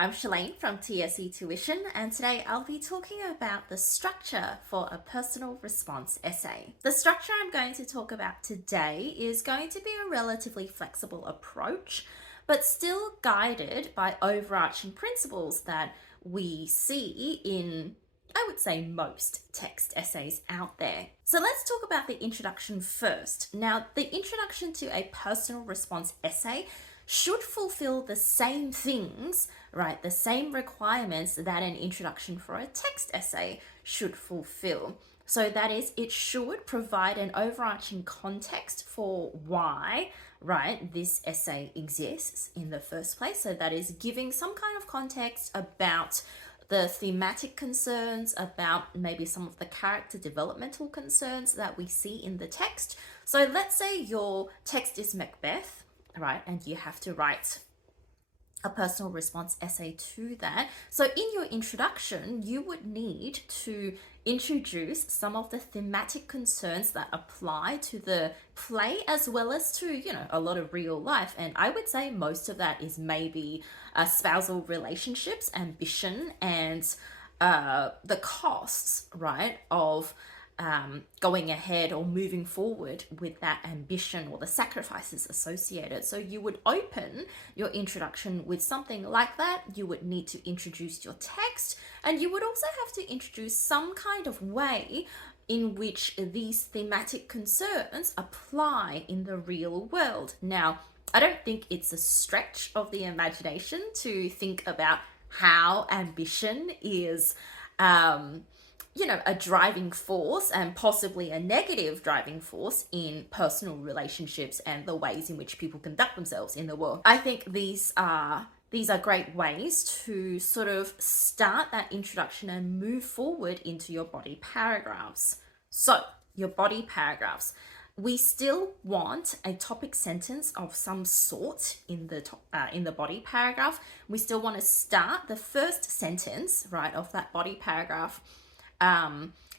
I'm Shalane from TSE Tuition, and today I'll be talking about the structure for a personal response essay. The structure I'm going to talk about today is going to be a relatively flexible approach, but still guided by overarching principles that we see in, I would say, most text essays out there. So let's talk about the introduction first. Now, the introduction to a personal response essay should fulfill the same things, right? The same requirements that an introduction for a text essay should fulfill. So that is, it should provide an overarching context for why, right, this essay exists in the first place. So that is giving some kind of context about the thematic concerns, about maybe some of the character developmental concerns that we see in the text. So let's say your text is Macbeth, right, and you have to write a personal response essay to that. So in your introduction, you would need to introduce some of the thematic concerns that apply to the play as well as to, a lot of real life. And I would say most of that is maybe spousal relationships, ambition, and the costs, right, of going ahead or moving forward with that ambition or the sacrifices associated. So you would open your introduction with something like that. You would need to introduce your text, and you would also have to introduce some kind of way in which these thematic concerns apply in the real world. Now, I don't think it's a stretch of the imagination to think about how ambition is a driving force, and possibly a negative driving force, in personal relationships and the ways in which people conduct themselves in the world. I think these are great ways to sort of start that introduction and move forward into your body paragraphs. So, your body paragraphs. We still want a topic sentence of some sort in the body paragraph. We still want to start the first sentence, right, of that body paragraph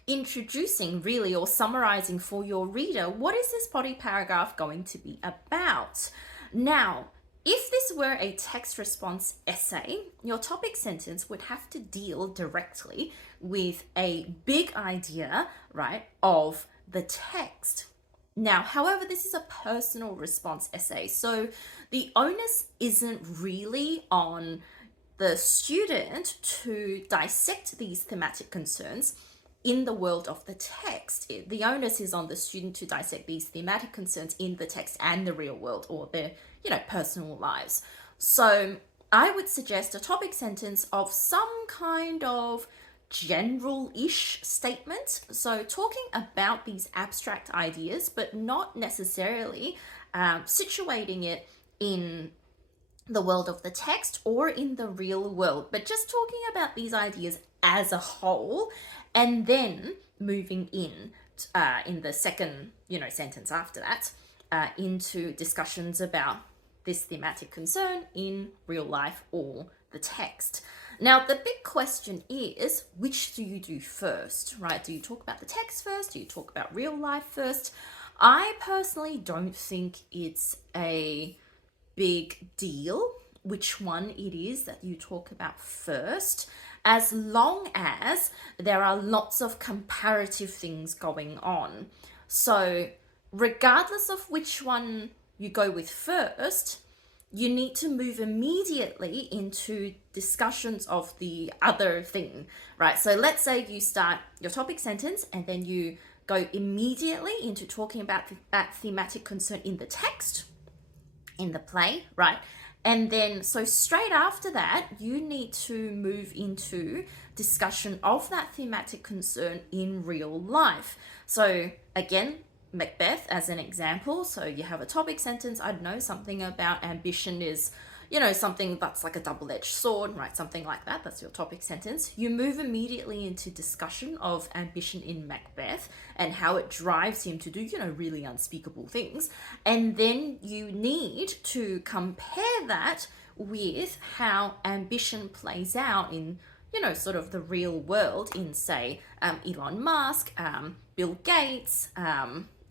introducing, really, or summarizing for your reader, what is this body paragraph going to be about? Now, if this were a text response essay, your topic sentence would have to deal directly with a big idea, right, of the text. Now, however, this is a personal response essay, so the onus isn't really on the student to dissect these thematic concerns in the world of the text. The onus is on the student to dissect these thematic concerns in the text and the real world, or their, personal lives. So I would suggest a topic sentence of some kind of general-ish statement. So talking about these abstract ideas, but not necessarily situating it in the world of the text or in the real world, but just talking about these ideas as a whole, and then moving in the second, sentence after that, into discussions about this thematic concern in real life or the text. Now, the big question is, which do you do first, right? Do you talk about the text first? Do you talk about real life first? I personally don't think it's a big deal which one it is that you talk about first, as long as there are lots of comparative things going on. So regardless of which one you go with first, you need to move immediately into discussions of the other thing, right? So let's say you start your topic sentence and then you go immediately into talking about that thematic concern in the text, in the play, right? And then, so straight after that, you need to move into discussion of that thematic concern in real life. So again, Macbeth as an example. So you have a topic sentence, I don't know, something about ambition is, something that's like a double-edged sword, right? Something like that. That's your topic sentence. You move immediately into discussion of ambition in Macbeth and how it drives him to do, really unspeakable things. And then you need to compare that with how ambition plays out in, sort of the real world in, say, Elon Musk, Bill Gates,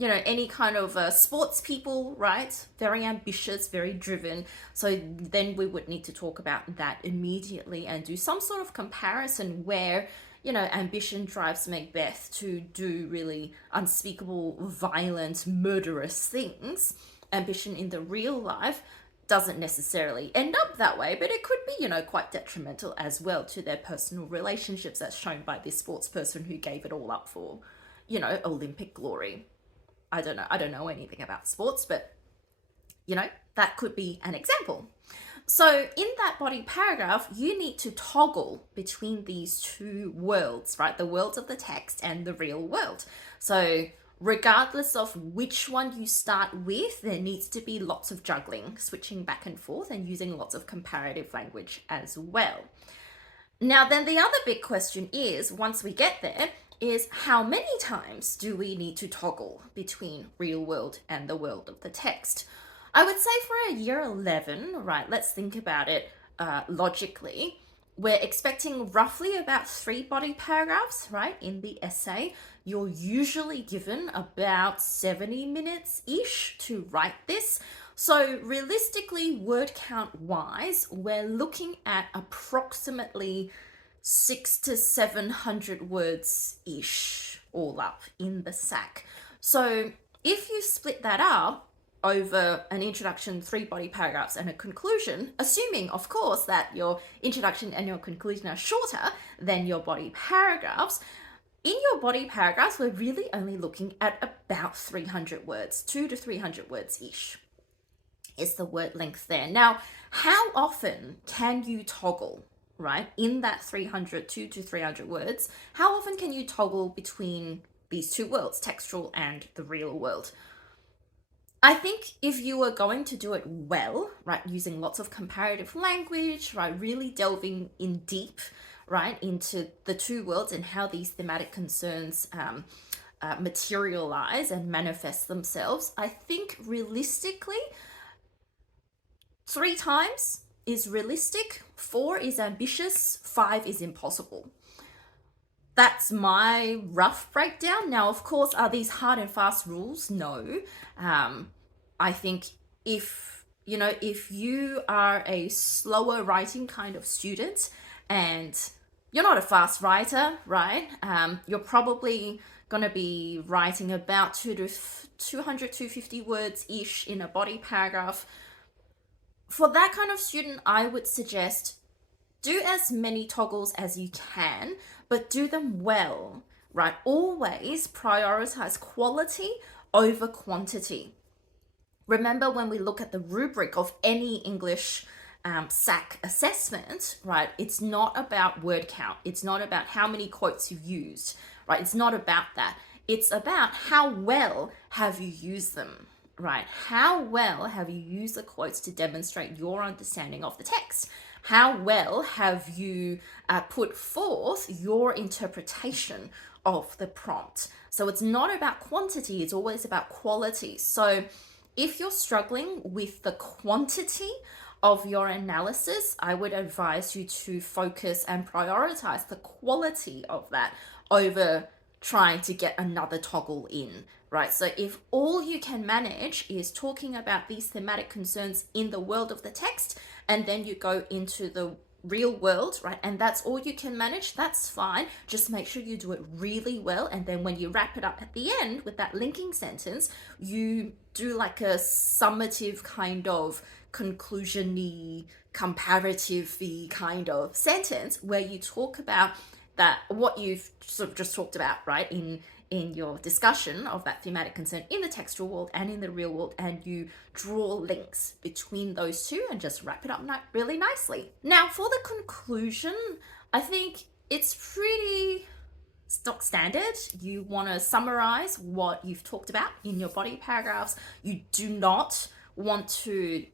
any kind of sports people, right? Very ambitious, very driven. So then we would need to talk about that immediately and do some sort of comparison where, ambition drives Macbeth to do really unspeakable, violent, murderous things. Ambition in the real life doesn't necessarily end up that way, but it could be, quite detrimental as well to their personal relationships, as shown by this sports person who gave it all up for, Olympic glory. I don't know anything about sports, but that could be an example. So in that body paragraph, you need to toggle between these two worlds, right? The world of the text and the real world. So regardless of which one you start with, there needs to be lots of juggling, switching back and forth and using lots of comparative language as well. Now, then the other big question is, once we get there, is how many times do we need to toggle between real world and the world of the text? I would say for a year 11, right, let's think about it logically. We're expecting roughly about 3 body paragraphs, right, in the essay. You're usually given about 70 minutes-ish to write this. So realistically, word count wise, we're looking at approximately 600 to 700 words-ish all up in the sack. So if you split that up over an introduction, 3 body paragraphs, and a conclusion, assuming, of course, that your introduction and your conclusion are shorter than your body paragraphs, in your body paragraphs, we're really only looking at about 300 words, 200 to 300 words-ish is the word length there. Now, how often can you toggle, right, in that 200 to 300 words? How often can you toggle between these two worlds, textual and the real world? I think if you were going to do it well, right, using lots of comparative language, right, really delving in deep, right, into the two worlds and how these thematic concerns materialize and manifest themselves, I think realistically, 3 times is realistic, 4 is ambitious, 5 is impossible. That's my rough breakdown. Now, of course, are these hard and fast rules? No. I think if you are a slower writing kind of student and you're not a fast writer, right? You're probably going to be writing about 200 to 250 words-ish in a body paragraph. For that kind of student, I would suggest do as many toggles as you can, but do them well, right? Always prioritize quality over quantity. Remember, when we look at the rubric of any English SAC assessment, right, it's not about word count. It's not about how many quotes you've used, right? It's not about that. It's about how well have you used them, right? How well have you used the quotes to demonstrate your understanding of the text? How well have you put forth your interpretation of the prompt? So it's not about quantity, it's always about quality. So if you're struggling with the quantity of your analysis, I would advise you to focus and prioritize the quality of that over trying to get another toggle in, right? So if all you can manage is talking about these thematic concerns in the world of the text, and then you go into the real world, right, and that's all you can manage, that's fine. Just make sure you do it really well, and then when you wrap it up at the end with that linking sentence, you do like a summative kind of conclusion-y, comparative-y kind of sentence where you talk about that, what you've sort of just talked about, right, in your discussion of that thematic concern in the textual world and in the real world, and you draw links between those two and just wrap it up really nicely. Now, for the conclusion, I think it's pretty stock standard. You want to summarize what you've talked about in your body paragraphs. You do not want to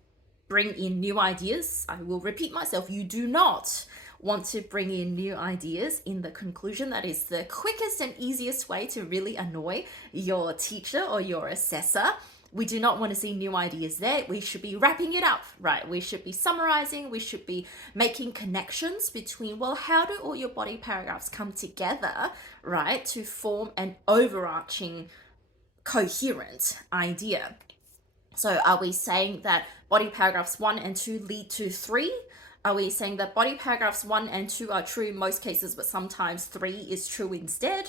bring in new ideas. I will repeat myself. You do not want to bring in new ideas in the conclusion. That is the quickest and easiest way to really annoy your teacher or your assessor. We do not want to see new ideas there. We should be wrapping it up, right? We should be summarizing. We should be making connections between, well, how do all your body paragraphs come together, right, to form an overarching coherent idea. So are we saying that body paragraphs 1 and 2 lead to 3? Are we saying that body paragraphs 1 and 2 are true in most cases, but sometimes 3 is true instead?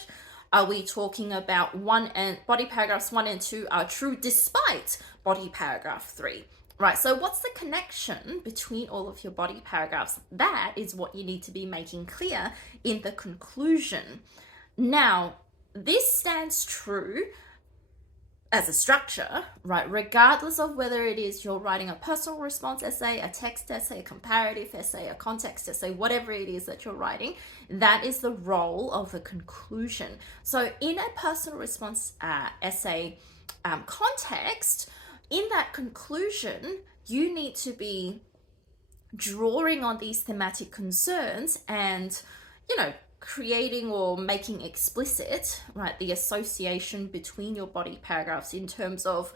Are we talking about body paragraphs 1 and 2 are true despite body paragraph 3? Right, so what's the connection between all of your body paragraphs? That is what you need to be making clear in the conclusion. Now, this stands true as a structure, right? Regardless of whether it is you're writing a personal response essay, a text essay, a comparative essay, a context essay, whatever it is that you're writing, that is the role of the conclusion. So in a personal response essay context, in that conclusion, you need to be drawing on these thematic concerns and, creating or making explicit, right, the association between your body paragraphs in terms of,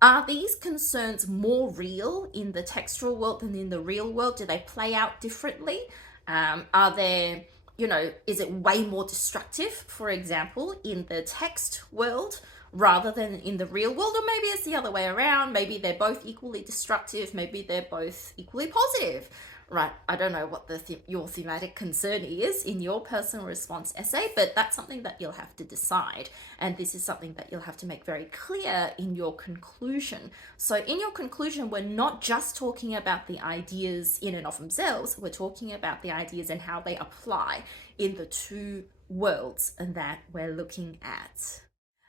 are these concerns more real in the textual world than in the real world? Do they play out differently? Are there, is it way more destructive, for example, in the text world rather than in the real world? Or maybe it's the other way around. Maybe they're both equally destructive. Maybe they're both equally positive. Right, I don't know what your thematic concern is in your personal response essay, but that's something that you'll have to decide. And this is something that you'll have to make very clear in your conclusion. So in your conclusion, we're not just talking about the ideas in and of themselves, we're talking about the ideas and how they apply in the two worlds that we're looking at.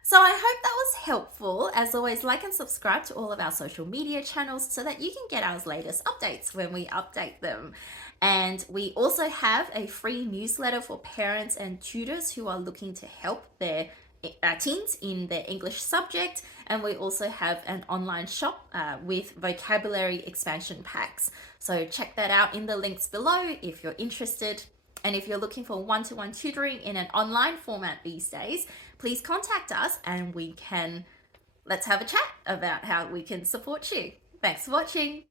So I hope that was helpful. As always, like and subscribe to all of our social media channels so that you can get our latest updates when we update them. And we also have a free newsletter for parents and tutors who are looking to help their teens in their English subject. And we also have an online shop with vocabulary expansion packs. So check that out in the links below if you're interested. And if you're looking for one-to-one tutoring in an online format these days, please contact us and let's have a chat about how we can support you. Thanks for watching.